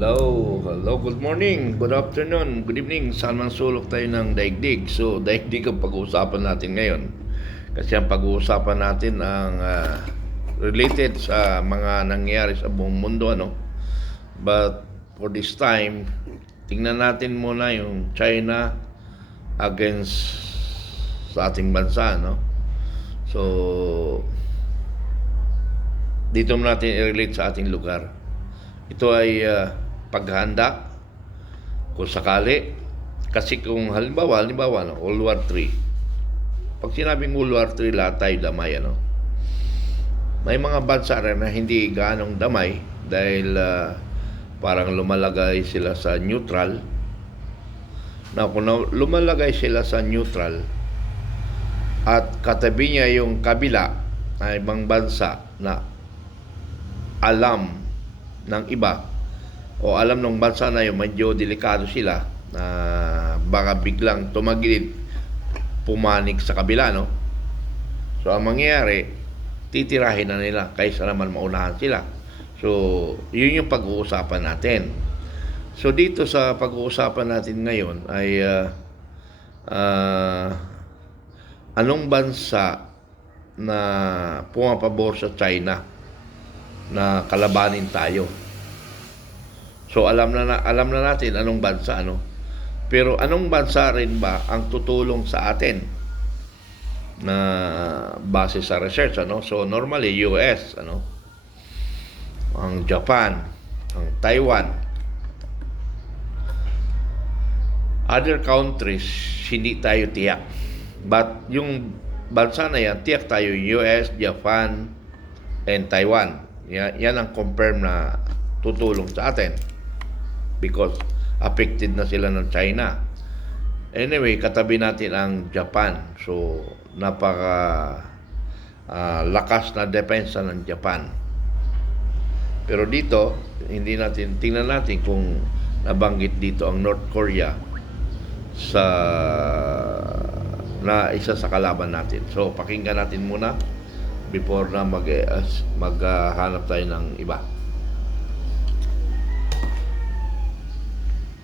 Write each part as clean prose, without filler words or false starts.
Hello, good morning, good afternoon, good evening. Saan man sulok tayo ng daigdig. So, daigdig ang pag-uusapan natin ngayon. Kasi ang pag-uusapan natin ang related sa mga nangyayari sa buong mundo, ano? But for this time, tingnan natin muna yung China against sa ating bansa, no? So, dito natin i-relate sa ating lugar. Ito ay paghahanda kung sakali. Kasi kung halimbawa no, World War III. Pag sinabing World War III, lahat tayo damay, ano? May mga bansa rin na hindi ganong damay dahil parang lumalagay sila sa neutral. Na kung lumalagay sila sa neutral at katabi niya yung kabila na ibang bansa na alam ng iba o alam ng bansa na yun medyo delikado sila na baka biglang tumagilid pumanig sa kabila, no? So ang mangyayari, titirahin na nila kaysa naman maunahan sila. So yun yung pag-uusapan natin. So dito sa pag-uusapan natin ngayon ay anong bansa na pumapabor sa China na kalabanin tayo. So alam na natin anong bansa, ano. Pero anong bansa rin ba ang tutulong sa atin na base sa research, ano? So normally US, ano, ang Japan, ang Taiwan, other countries hindi tayo tiyak. But yung bansa na yan, tiyak tayo, US, Japan, and Taiwan. Yan ang confirm na tutulong sa atin because affected na sila ng China. Anyway, katabi natin ang Japan. So, napaka lakas na depensa ng Japan. Pero dito, tingnan natin kung nabanggit dito ang North Korea na isa sa kalaban natin. So, pakinggan natin muna before na maghanap tayo ng iba.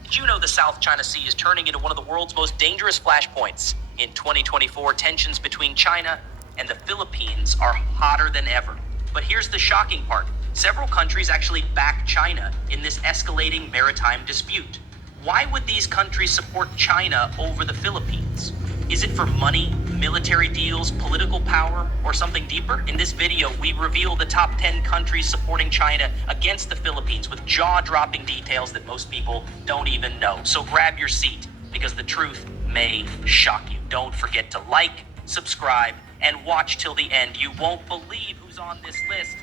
Did you know the South China Sea is turning into one of the world's most dangerous flashpoints? In 2024, tensions between China and the Philippines are hotter than ever. But here's the shocking part. Several countries actually back China in this escalating maritime dispute. Why would these countries support China over the Philippines? Is it for money, military deals, political power, or something deeper? In this video, we reveal the top 10 countries supporting China against the Philippines with jaw-dropping details that most people don't even know. So grab your seat, because the truth may shock you. Don't forget to like, subscribe, and watch till the end. You won't believe who's on this list.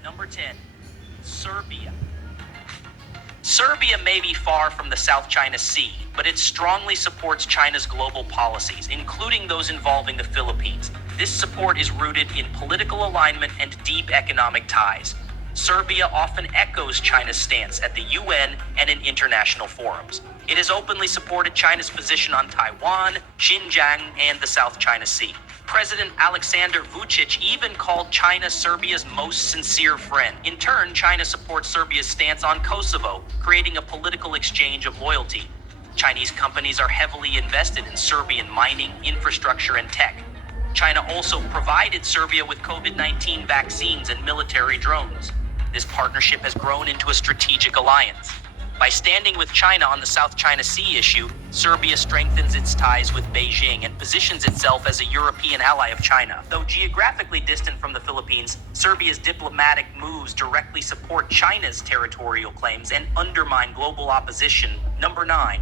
Number 10, Serbia. Serbia may be far from the South China Sea, but it strongly supports China's global policies, including those involving the Philippines. This support is rooted in political alignment and deep economic ties. Serbia often echoes China's stance at the UN and in international forums. It has openly supported China's position on Taiwan, Xinjiang, and the South China Sea. President Alexander Vučić even called China Serbia's most sincere friend. In turn, China supports Serbia's stance on Kosovo, creating a political exchange of loyalty. Chinese companies are heavily invested in Serbian mining, infrastructure, and tech. China also provided Serbia with COVID-19 vaccines and military drones. This partnership has grown into a strategic alliance. By standing with China on the South China Sea issue, Serbia strengthens its ties with Beijing and positions itself as a European ally of China. Though geographically distant from the Philippines, Serbia's diplomatic moves directly support China's territorial claims and undermine global opposition. Number 9,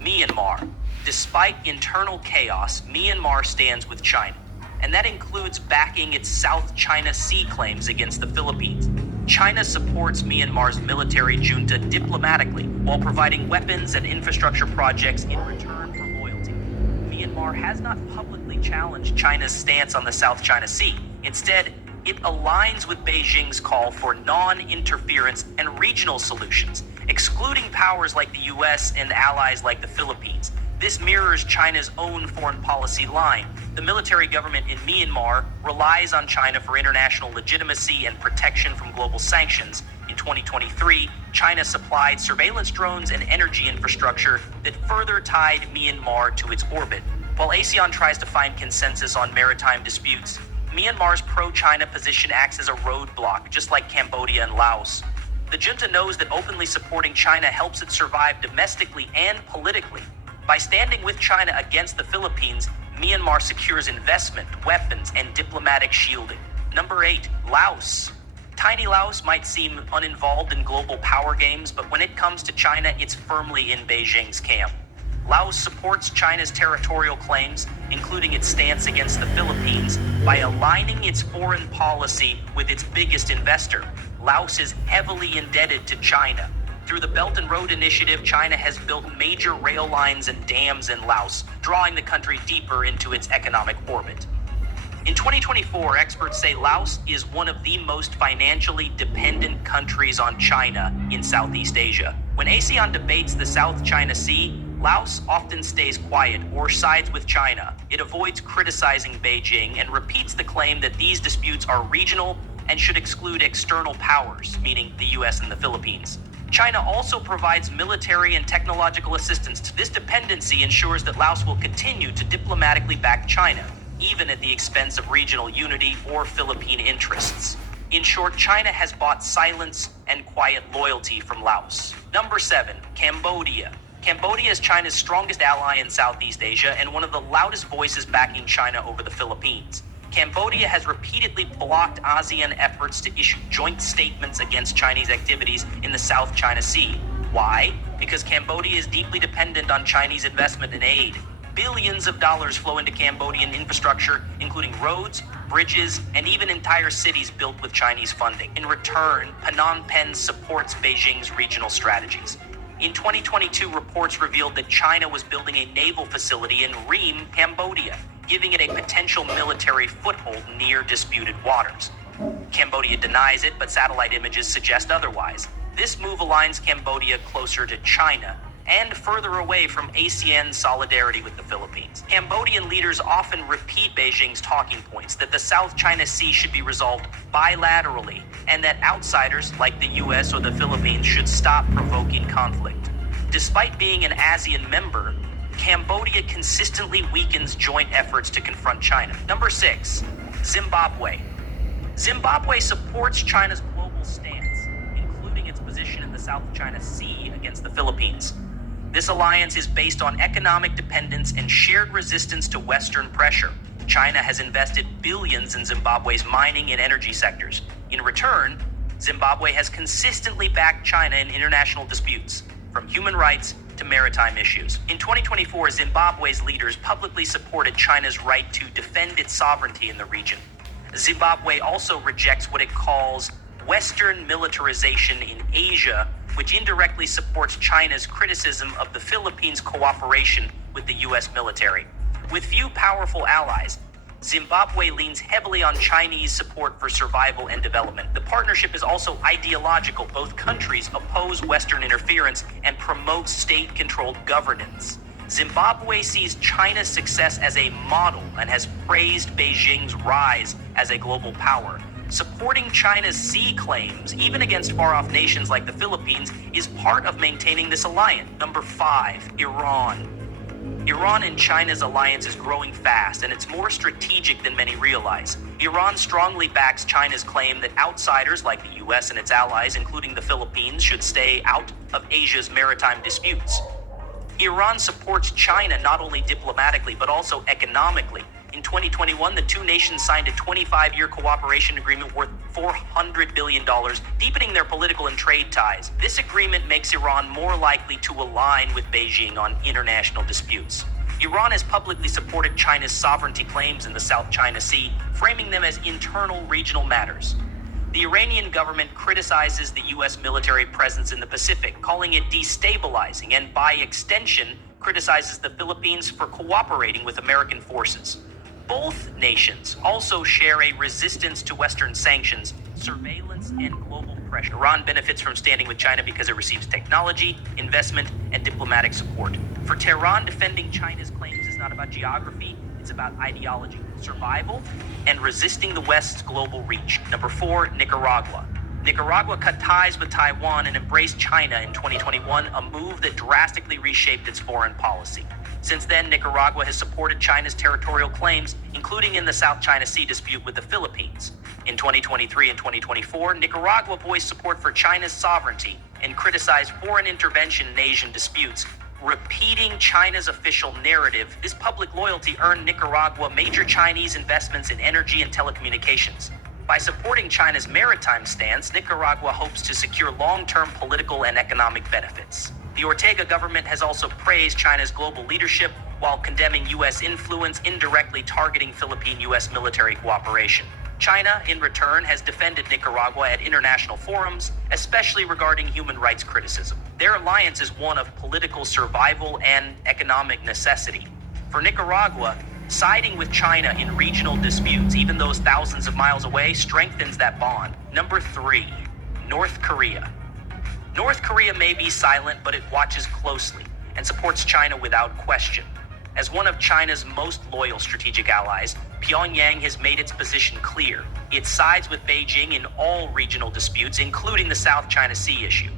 Myanmar. Despite internal chaos, Myanmar stands with China, and that includes backing its South China Sea claims against the Philippines. China supports Myanmar's military junta diplomatically while providing weapons and infrastructure projects in return for loyalty. Myanmar has not publicly challenged China's stance on the South China Sea. Instead, it aligns with Beijing's call for non-interference and regional solutions, excluding powers like the US and allies like the Philippines. This mirrors China's own foreign policy line. The military government in Myanmar relies on China for international legitimacy and protection from global sanctions. In 2023, China supplied surveillance drones and energy infrastructure that further tied Myanmar to its orbit. While ASEAN tries to find consensus on maritime disputes, Myanmar's pro-China position acts as a roadblock, just like Cambodia and Laos. The junta knows that openly supporting China helps it survive domestically and politically. By standing with China against the Philippines, Myanmar secures investment, weapons, and diplomatic shielding. Number 8, Laos. Tiny Laos might seem uninvolved in global power games, but when it comes to China, it's firmly in Beijing's camp. Laos supports China's territorial claims, including its stance against the Philippines, by aligning its foreign policy with its biggest investor. Laos is heavily indebted to China. Through the Belt and Road Initiative, China has built major rail lines and dams in Laos, drawing the country deeper into its economic orbit. In 2024, experts say Laos is one of the most financially dependent countries on China in Southeast Asia. When ASEAN debates the South China Sea, Laos often stays quiet or sides with China. It avoids criticizing Beijing and repeats the claim that these disputes are regional and should exclude external powers, meaning the US and the Philippines. China also provides military and technological assistance. This dependency ensures that Laos will continue to diplomatically back China, even at the expense of regional unity or Philippine interests. In short, China has bought silence and quiet loyalty from Laos. Number 7, Cambodia. Cambodia is China's strongest ally in Southeast Asia and one of the loudest voices backing China over the Philippines. Cambodia has repeatedly blocked ASEAN efforts to issue joint statements against Chinese activities in the South China Sea. Why? Because Cambodia is deeply dependent on Chinese investment and aid. Billions of dollars flow into Cambodian infrastructure, including roads, bridges, and even entire cities built with Chinese funding. In return, Phnom Penh supports Beijing's regional strategies. In 2022, reports revealed that China was building a naval facility in Ream, Cambodia, giving it a potential military foothold near disputed waters. Cambodia denies it, but satellite images suggest otherwise. This move aligns Cambodia closer to China and further away from ASEAN solidarity with the Philippines. Cambodian leaders often repeat Beijing's talking points that the South China Sea should be resolved bilaterally and that outsiders like the US or the Philippines should stop provoking conflict. Despite being an ASEAN member, Cambodia consistently weakens joint efforts to confront China. Number 6, Zimbabwe. Zimbabwe supports China's global stance, including its position in the South China Sea against the Philippines. This alliance is based on economic dependence and shared resistance to Western pressure. China has invested billions in Zimbabwe's mining and energy sectors. In return, Zimbabwe has consistently backed China in international disputes, from human rights to maritime issues. In 2024, Zimbabwe's leaders publicly supported China's right to defend its sovereignty in the region. Zimbabwe also rejects what it calls Western militarization in Asia, which indirectly supports China's criticism of the Philippines' cooperation with the US military. With few powerful allies, Zimbabwe leans heavily on Chinese support for survival and development. The partnership is also ideological. Both countries oppose Western interference and promote state-controlled governance. Zimbabwe sees China's success as a model and has praised Beijing's rise as a global power. Supporting China's sea claims, even against far-off nations like the Philippines, is part of maintaining this alliance. Number 5, Iran. Iran and China's alliance is growing fast, and it's more strategic than many realize. Iran strongly backs China's claim that outsiders like the US and its allies, including the Philippines, should stay out of Asia's maritime disputes. Iran supports China not only diplomatically, but also economically. In 2021, the two nations signed a 25-year cooperation agreement worth $400 billion, deepening their political and trade ties. This agreement makes Iran more likely to align with Beijing on international disputes. Iran has publicly supported China's sovereignty claims in the South China Sea, framing them as internal regional matters. The Iranian government criticizes the U.S. military presence in the Pacific, calling it destabilizing, and by extension, criticizes the Philippines for cooperating with American forces. Both nations also share a resistance to Western sanctions, surveillance, and global pressure. Iran benefits from standing with China because it receives technology, investment, and diplomatic support. For Tehran, defending China's claims is not about geography, it's about ideology, survival, and resisting the West's global reach. Number 4, Nicaragua. Nicaragua cut ties with Taiwan and embraced China in 2021, a move that drastically reshaped its foreign policy. Since then, Nicaragua has supported China's territorial claims, including in the South China Sea dispute with the Philippines. In 2023 and 2024, Nicaragua voiced support for China's sovereignty and criticized foreign intervention in Asian disputes. Repeating China's official narrative, this public loyalty earned Nicaragua major Chinese investments in energy and telecommunications. By supporting China's maritime stance, Nicaragua hopes to secure long-term political and economic benefits. The Ortega government has also praised China's global leadership while condemning U.S. influence, indirectly targeting Philippine-U.S. military cooperation. China, in return, has defended Nicaragua at international forums, especially regarding human rights criticism. Their alliance is one of political survival and economic necessity. For Nicaragua, siding with China in regional disputes, even those thousands of miles away, strengthens that bond. Number 3, North Korea. North Korea may be silent, but it watches closely and supports China without question. As one of China's most loyal strategic allies, Pyongyang has made its position clear. It sides with Beijing in all regional disputes, including the South China Sea issue.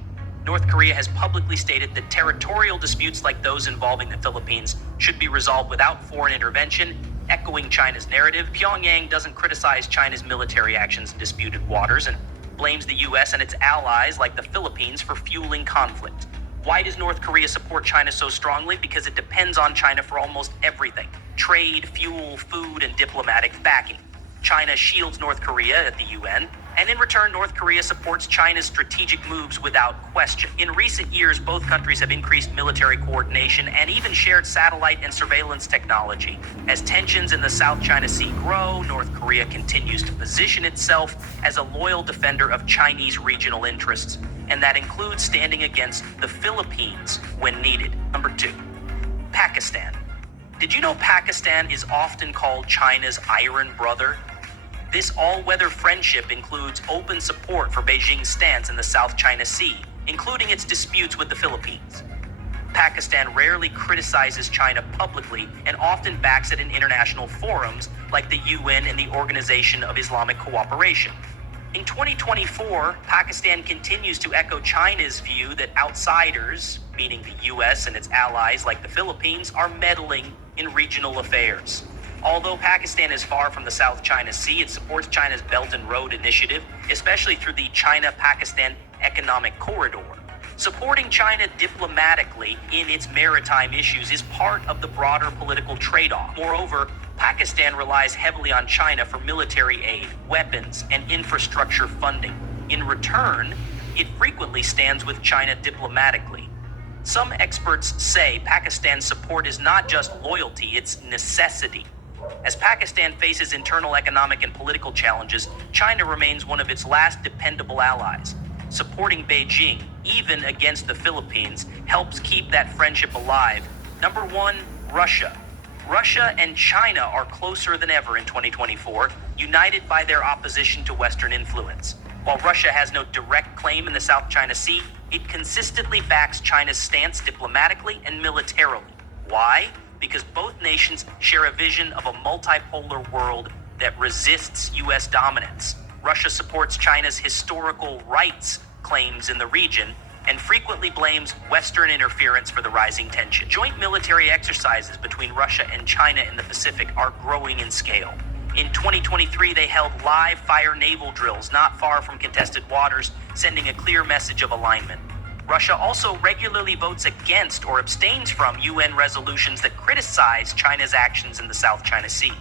North Korea has publicly stated that territorial disputes like those involving the Philippines should be resolved without foreign intervention. Echoing China's narrative, Pyongyang doesn't criticize China's military actions in disputed waters and blames the U.S. and its allies like the Philippines for fueling conflict. Why does North Korea support China so strongly? Because it depends on China for almost everything: trade, fuel, food, and diplomatic backing. China shields North Korea at the UN, and in return, North Korea supports China's strategic moves without question. In recent years, both countries have increased military coordination and even shared satellite and surveillance technology. As tensions in the South China Sea grow, North Korea continues to position itself as a loyal defender of Chinese regional interests, and that includes standing against the Philippines when needed. Number 2, Pakistan. Did you know Pakistan is often called China's iron brother? This all-weather friendship includes open support for Beijing's stance in the South China Sea, including its disputes with the Philippines. Pakistan rarely criticizes China publicly and often backs it in international forums like the UN and the Organization of Islamic Cooperation. In 2024, Pakistan continues to echo China's view that outsiders, meaning the US and its allies like the Philippines, are meddling in regional affairs. Although Pakistan is far from the South China Sea, it supports China's Belt and Road Initiative, especially through the China-Pakistan Economic Corridor. Supporting China diplomatically in its maritime issues is part of the broader political trade-off. Moreover, Pakistan relies heavily on China for military aid, weapons, and infrastructure funding. In return, it frequently stands with China diplomatically. Some experts say Pakistan's support is not just loyalty, it's necessity. As Pakistan faces internal economic and political challenges, China remains one of its last dependable allies. Supporting Beijing, even against the Philippines, helps keep that friendship alive. Number 1, Russia. Russia and China are closer than ever in 2024, united by their opposition to Western influence. While Russia has no direct claim in the South China Sea, it consistently backs China's stance diplomatically and militarily. Why? Because both nations share a vision of a multipolar world that resists U.S. dominance. Russia supports China's historical rights claims in the region and frequently blames Western interference for the rising tension. Joint military exercises between Russia and China in the Pacific are growing in scale. In 2023, they held live fire naval drills not far from contested waters, sending a clear message of alignment. Russia also regularly votes against or abstains from UN resolutions that criticize China's actions in the South China Sea.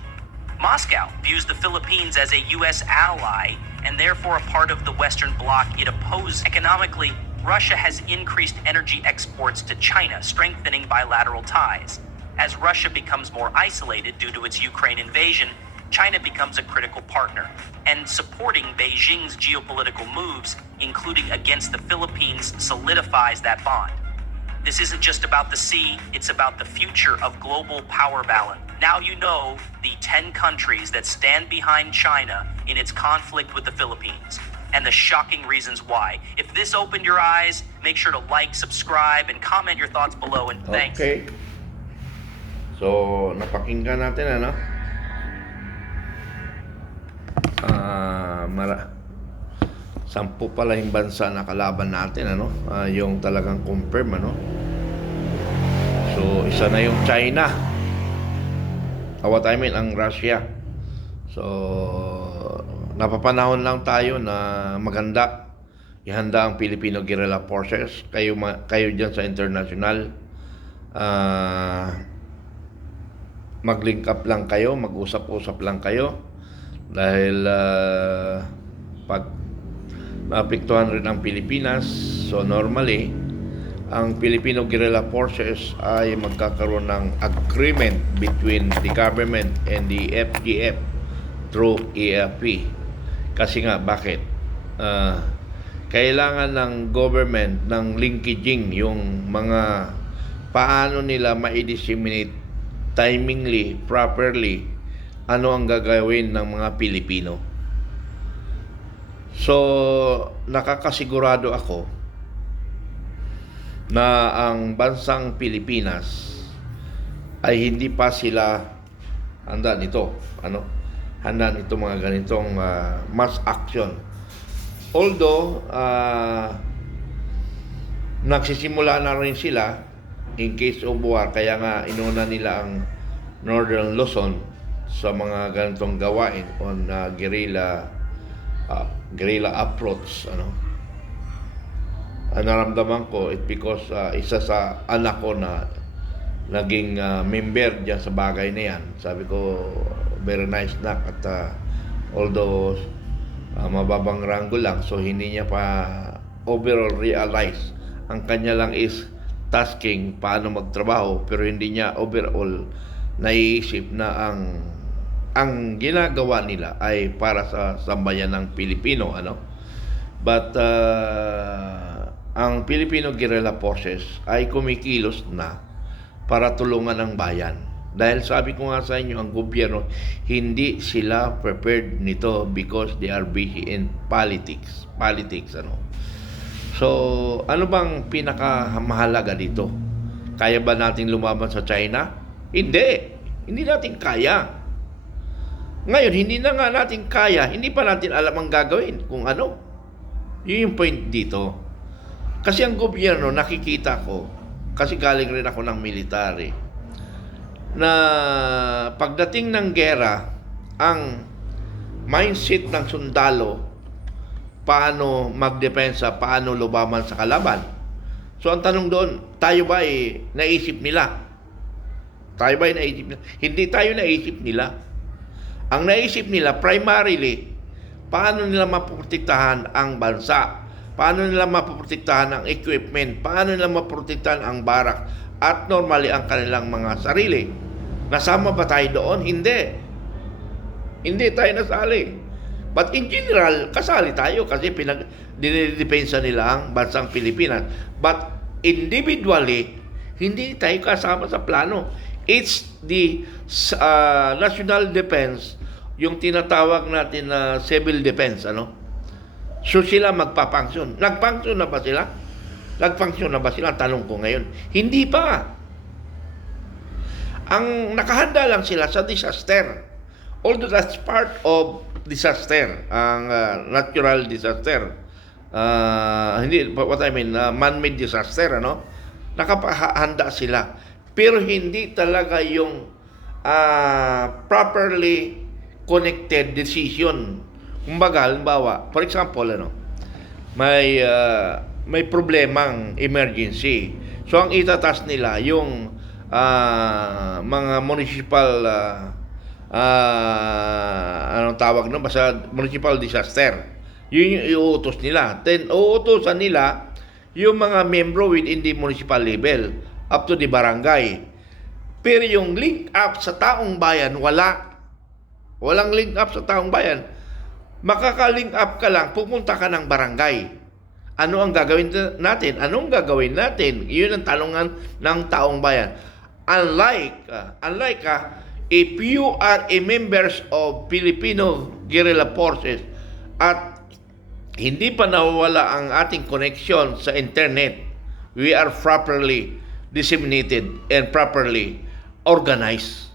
Moscow views the Philippines as a U.S. ally and therefore a part of the Western Bloc it opposes. Economically, Russia has increased energy exports to China, strengthening bilateral ties. As Russia becomes more isolated due to its Ukraine invasion, China becomes a critical partner, and supporting Beijing's geopolitical moves, including against the Philippines, solidifies that bond. This isn't just about the sea, it's about the future of global power balance. Now you know the 10 countries that stand behind China in its conflict with the Philippines. and the shocking reasons why. If this opened your eyes, make sure to like, subscribe, and comment your thoughts below. And thanks. Okay. So, napakinggan natin, ano? Sampu pala yung bansa na kalaban natin, ano? Yung talagang confirm, ano? So, isa na yung China. Ang Russia. So, napapanahon lang tayo na maganda ihanda ang Filipino Guerrilla Forces. Kayo dyan sa international, mag-link up lang kayo, mag-usap-usap lang kayo. Dahil pag naapektuhan rin ang Pilipinas, so normally, ang Filipino Guerrilla Forces ay magkakaroon ng agreement between the government and the FGF through EFP. Kasi nga, bakit? Kailangan ng government ng linkaging yung mga paano nila ma-disseminate timingly, properly, ano ang gagawin ng mga Pilipino. So, nakakasigurado ako na ang bansang Pilipinas ay hindi pa sila handa nito, handa nito mga ganitong mass action. Although nagsisimula na rin sila in case of war, kaya nga inuna nila ang Northern Luzon sa mga ganitong gawain on guerrilla approach, naramdaman ko it because isa sa anak ko na naging member dyan sa bagay na yan. Sabi ko, very nice na at although mababang rango lang, so hindi niya pa overall realize. Ang kanya lang is tasking paano magtrabaho, pero hindi niya overall naiisip na ang ginagawa nila ay para sa sambayan ng Pilipino, But ang Filipino Guerrilla Forces ay kumikilos na para tulungan ang bayan. Dahil sabi ko nga sa inyo, ang gobyerno, hindi sila prepared nito because they are busy in politics. So, ano bang pinakamahalaga dito? Kaya ba natin lumaban sa China? Hindi natin kaya. Ngayon, hindi na nga natin kaya, hindi pa natin alam ang gagawin kung ano. Yun yung point dito. Kasi ang gobyerno, nakikita ko, kasi galing rin ako ng military, na pagdating ng gera, ang mindset ng sundalo, paano magdepensa, paano lumaban sa kalaban. So ang tanong doon, tayo ba naisip nila? Hindi tayo naisip nila. Ang naisip nila, primarily, paano nila mapoprotektahan ang bansa? Paano nila mapoprotektahan ang equipment? Paano nila mapoprotektahan ang barak? At normally, ang kanilang mga sarili. Nasama ba tayo doon? Hindi tayo nasali. But in general, kasali tayo kasi dinidepensa nila ang bansang Pilipinas. But individually, hindi tayo kasama sa plano. It's the national defense, yung tinatawag natin na civil defense, So sila magpapunction. Nagpunction na ba sila? Tanong ko ngayon. Hindi pa. Ang nakahanda lang sila sa disaster. Although that's part of disaster, ang natural disaster. Man-made disaster, Nakahanda sila. Pero hindi talaga yung properly connected decision. Kumbaga, halimbawa, for example, may problemang emergency. So, ang itatas nila, yung mga municipal, anong tawag basta municipal disaster. Yun yung iuutos nila. Then, uutosan nila yung mga membro within the municipal level, up to the barangay. Pero yung link up sa taong bayan, walang link up sa taong bayan. Makaka-link up ka lang, pupunta ka ng barangay. Ano ang gagawin natin? Anong gagawin natin? Iyon ang tanungan ng taong bayan. Unlike if you are a members of Filipino Guerrilla Forces at hindi pa nawawala ang ating connection sa internet, we are properly disseminated and properly organized.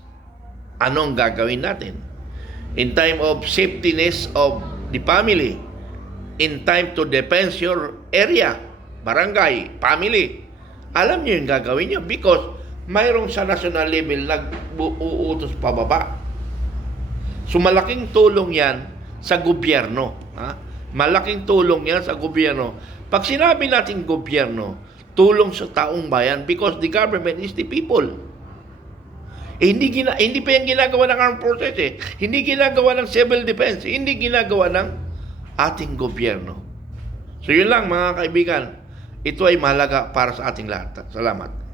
Anong gagawin natin? In time of safetyness of the family, in time to defend your area, barangay, family, alam nyo yung gagawin nyo because mayroong sa national level nag-uutos pababa. So malaking tulong yan sa gobyerno. Ha? Malaking tulong yan sa gobyerno. Pag sinabi natin gobyerno, tulong sa taong bayan because the government is the people. Hindi pa yung ginagawa ng armed forces eh. Hindi ginagawa ng civil defense. Hindi ginagawa ng ating gobyerno. So yun lang mga kaibigan. Ito ay mahalaga para sa ating lahat. Salamat.